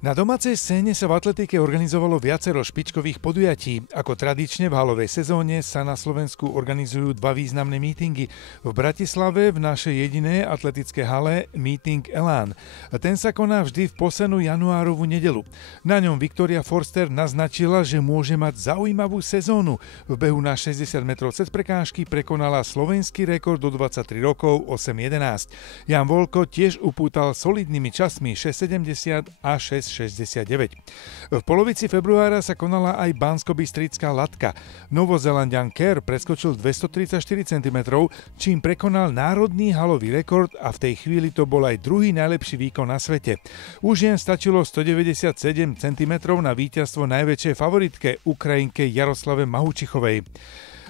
Na domácej scéne sa v atletike organizovalo viacero špičkových podujatí. Ako tradične v halovej sezóne sa na Slovensku organizujú dva významné mítingy. V Bratislave v našej jedinej atletické hale míting Elán. Ten sa koná vždy v poslednú januárovú nedeľu. Na ňom Viktória Forster naznačila, že môže mať zaujímavú sezónu. V behu na 60 metrov cez prekážky prekonala slovenský rekord do 23 rokov 8:11. Jan Volko tiež upútal solidnými časmi 6:70 a 6:69. V polovici februára sa konala aj banskobystrická latka. Novozélanďan Kerr preskočil 234 cm, čím prekonal národný halový rekord a v tej chvíli to bol aj druhý najlepší výkon na svete. Už jen stačilo 197 cm na víťazstvo najväčšej favoritke Ukrajinke Jaroslave Mahučichovej.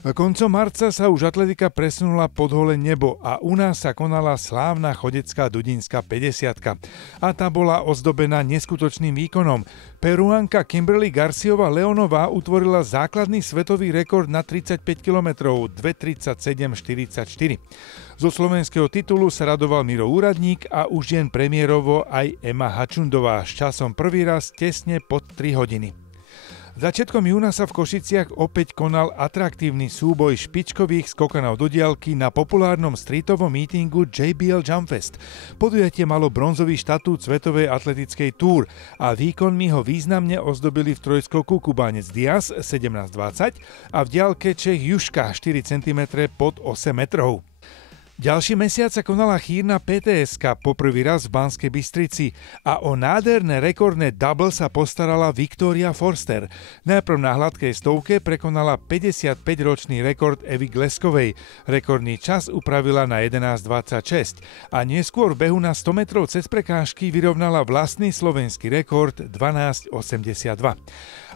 Koncom marca sa už atletika presunula pod holé nebo a u nás sa konala slávna chodecká Dudinská 50. A tá bola ozdobená neskutočným výkonom. Peruánka Kimberly Garciová Leonová utvorila základný svetový rekord na 35 km 2:37:44. Zo slovenského titulu sa radoval Miro Úradník a už jen premiérovo aj Ema Hačundová s časom prvý raz tesne pod 3 hodiny. Začiatkom júna sa v Košiciach opäť konal atraktívny súboj špičkových skokanov do diaľky na populárnom streetovom mítingu JBL Jumpfest. Podujatie malo bronzový štatút Svetovej atletickej túr a výkonmi ho významne ozdobili v trojskoku Kubanec Diaz 17:20 a v diaľke Čech Juška 4 cm pod 8 metrov. Ďalší mesiac sa konala chýrna PTS-ka poprvý raz v Banskej Bystrici a o nádherné rekordné double sa postarala Viktória Forster. Najprv na hladkej stovke prekonala 55-ročný rekord Evy Gleskovej. Rekordný čas upravila na 11:26 a neskôr v behu na 100 metrov cez prekážky vyrovnala vlastný slovenský rekord 12:82.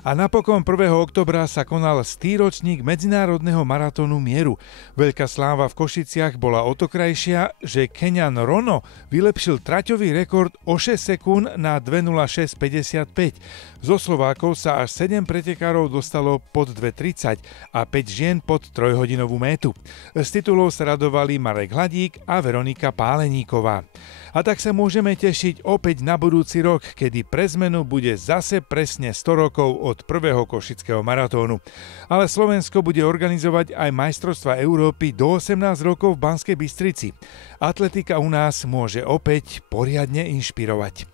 A napokon 1. októbra sa konal 100. ročník Medzinárodného maratónu mieru. Veľká sláva v Košiciach bola o to krajšia, že Keňan Rono vylepšil traťový rekord o 6 sekúnd na 2:06:55. Zo Slovákov sa až 7 pretekárov dostalo pod 2:30 a 5 žien pod 3-hodinovú métu. Z titulov sa radovali Marek Hladík a Veronika Páleníková. A tak sa môžeme tešiť opäť na budúci rok, kedy pre zmenu bude zase presne 100 rokov od prvého košického maratónu. Ale Slovensko bude organizovať aj majstrovstvá Európy do 18 rokov v Banskej Bystrici. Atletika u nás môže opäť poriadne inšpirovať.